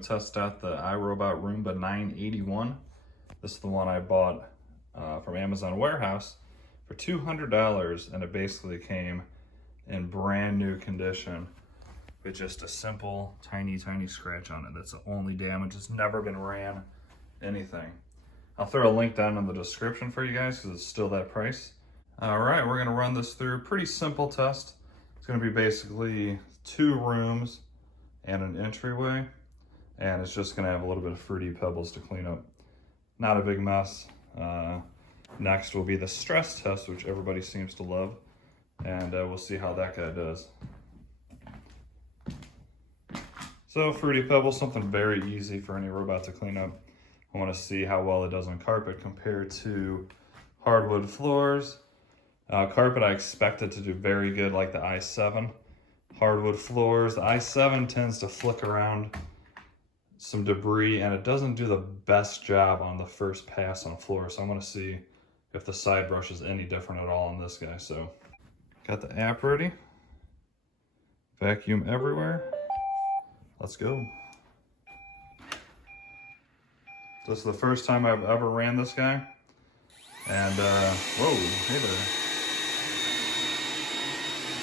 to test out the iRobot Roomba 981. This is the one I bought from Amazon Warehouse for $200, and it basically came in brand new condition with just a simple tiny scratch on it. That's the only damage. It's never been ran anything. I'll throw a link down in the description for you guys because it's still that price. All right, we're gonna run this through a pretty simple test. It's gonna be basically 2 rooms and an entryway, and it's just gonna have a little bit of Fruity Pebbles to clean up. Not a big mess. Next will be the stress test, which everybody seems to love, and we'll see how that guy does. So Fruity Pebbles, something very easy for any robot to clean up. I want to see how well it does on carpet compared to hardwood floors. Carpet I expect it to do very good, like the i7. Hardwood floors, the i7 tends to flick around some debris, and it doesn't do the best job on the first pass on floor. So I'm going to see if the side brush is any different at all on this guy. So got the app ready. Vacuum everywhere. Let's go. This is the first time I've ever ran this guy. And, whoa, hey there.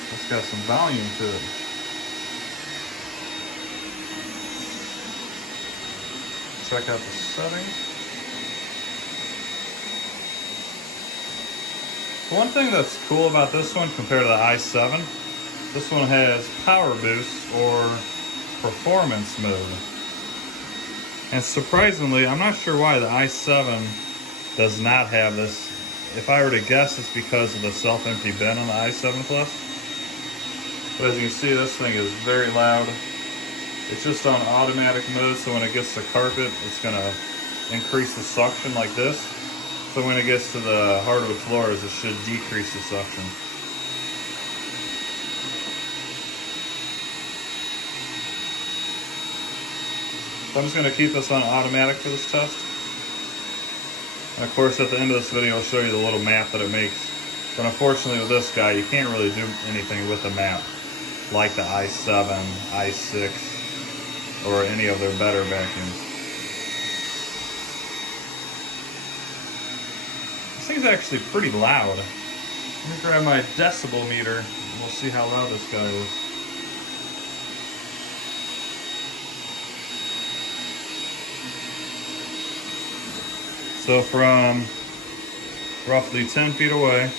It's got some volume to it. Check out the settings. One thing that's cool about this one compared to the i7, this one has power boost or performance mode. And surprisingly, I'm not sure why the i7 does not have this. If I were to guess, it's because of the self-empty bin on the i7 Plus. But as you can see, this thing is very loud. It's just on automatic mode, so when it gets to carpet, it's gonna increase the suction like this. So when it gets to the hardwood floors, it should decrease the suction. So I'm just gonna keep this on automatic for this test. And of course, at the end of this video, I'll show you the little map that it makes. But unfortunately with this guy, you can't really do anything with the map like the i7, i6, or any of their better vacuums. This thing's actually pretty loud. Let me grab my decibel meter and we'll see how loud this guy is. So from roughly 10 feet away,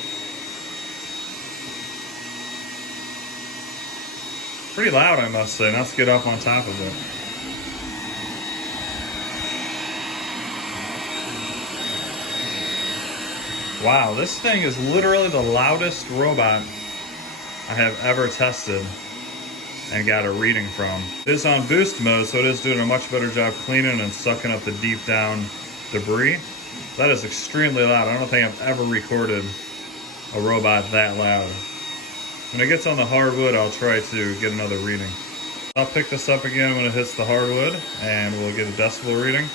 pretty loud, I must say. Now let's get up on top of it. Wow, this thing is literally the loudest robot I have ever tested and got a reading from. It is on boost mode, so it is doing a much better job cleaning and sucking up the deep down debris. That is extremely loud. I don't think I've ever recorded a robot that loud. When it gets on the hardwood, I'll try to get another reading. I'll pick this up again when it hits the hardwood, and we'll get a decibel reading,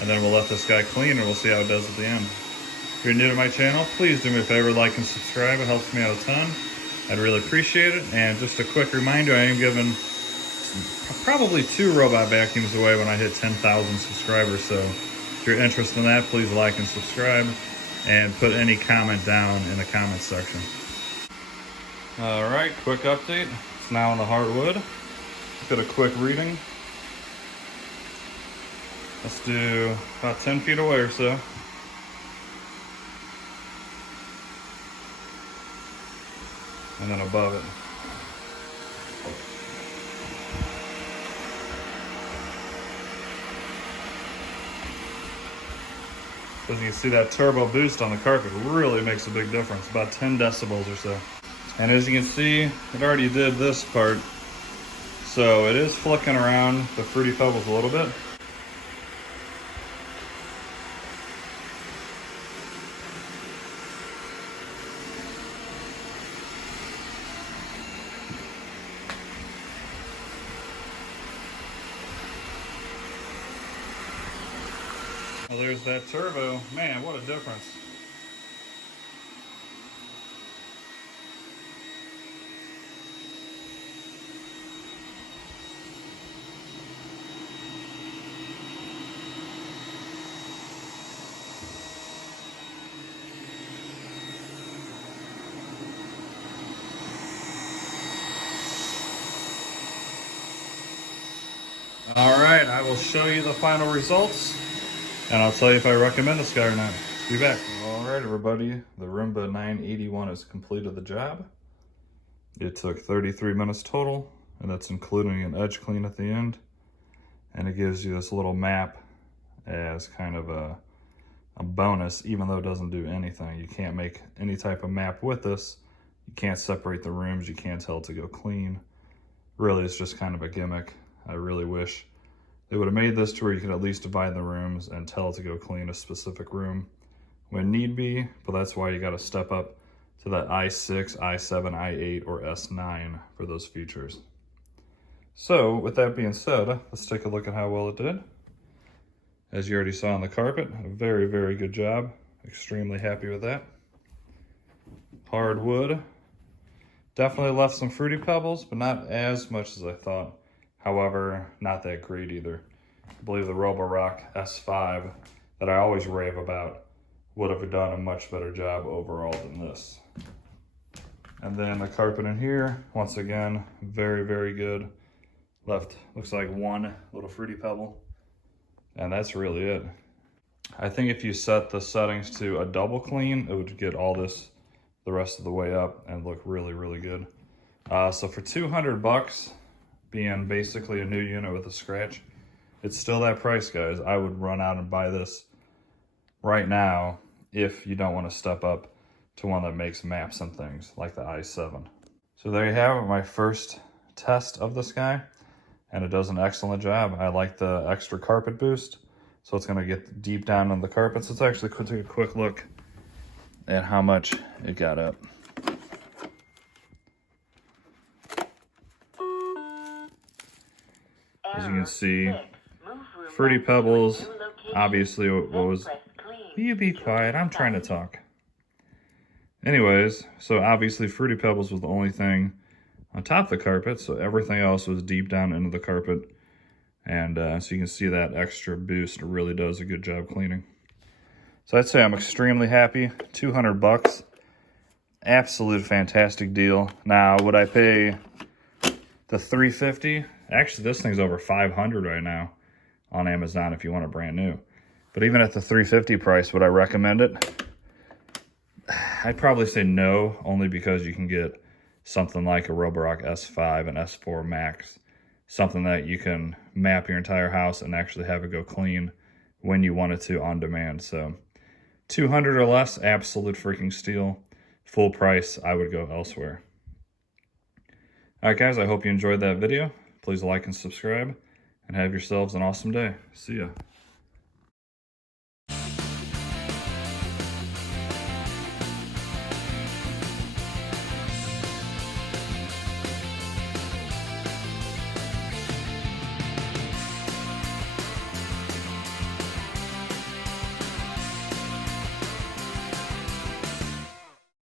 and then we'll let this guy clean, and we'll see how it does at the end. If you're new to my channel, please do me a favor, like and subscribe. It helps me out a ton. I'd really appreciate it. And just a quick reminder, I am giving probably 2 robot vacuums away when I hit 10,000 subscribers. So if you're interested in that, please like and subscribe, and put any comment down in the comments section. All right, quick update. It's now on the hardwood. Let's get a quick reading. Let's do about 10 feet away or so. And then above it. As you can see, that turbo boost on the carpet really makes a big difference, about 10 decibels or so. And as you can see, it already did this part. So it is flicking around the Fruity Pebbles a little bit. Well, there's that turbo. Man, what a difference. will show you the final results, and I'll tell you if I recommend this guy or not. Be back. All right, everybody, the Roomba 981 has completed the job. It took 33 minutes total, and that's including an edge clean at the end. And it gives you this little map as kind of a bonus, even though it doesn't do anything. You can't make any type of map with this. You can't separate the rooms. You can't tell it to go clean. Really, it's just kind of a gimmick. I really wish they would have made this to where you could at least divide the rooms and tell it to go clean a specific room when need be, but that's why you got to step up to that i6, i7, i8, or S9 for those features. So with that being said, let's take a look at how well it did. As you already saw on the carpet, a very, very good job. Extremely happy with that. Hard wood. Definitely left some Fruity Pebbles, but not as much as I thought. However, not that great either. I believe the Roborock S5 that I always rave about would have done a much better job overall than this. And then the carpet in here, once again, very, very good. Left, looks like one little Fruity Pebble. And that's really it. I think if you set the settings to a double clean, it would get all this the rest of the way up and look really, really good. So for 200 bucks, being basically a new unit with a scratch, it's still that price, guys. I would run out and buy this right now if you don't want to step up to one that makes maps and things like the i7. So there you have it, my first test of this guy, and it does an excellent job. I like the extra carpet boost, so it's going to get deep down on the carpets. Let's actually take a quick look at how much it got up. As you can see, Fruity Pebbles, obviously what was... You be quiet, I'm trying to talk. Anyways, so obviously Fruity Pebbles was the only thing on top of the carpet, so everything else was deep down into the carpet. And so you can see that extra boost really does a good job cleaning. So I'd say I'm extremely happy. 200 bucks. Absolute fantastic deal. Now, would I pay the $350? Actually, this thing's over $500 right now on Amazon if you want it brand new. But even at the $350 price, would I recommend it? I'd probably say no, only because you can get something like a Roborock S5 and S4 Max. Something that you can map your entire house and actually have it go clean when you want it to on demand. So 200 or less, absolute freaking steal. Full price, I would go elsewhere. All right, guys, I hope you enjoyed that video. Please like and subscribe, and have yourselves an awesome day. See ya.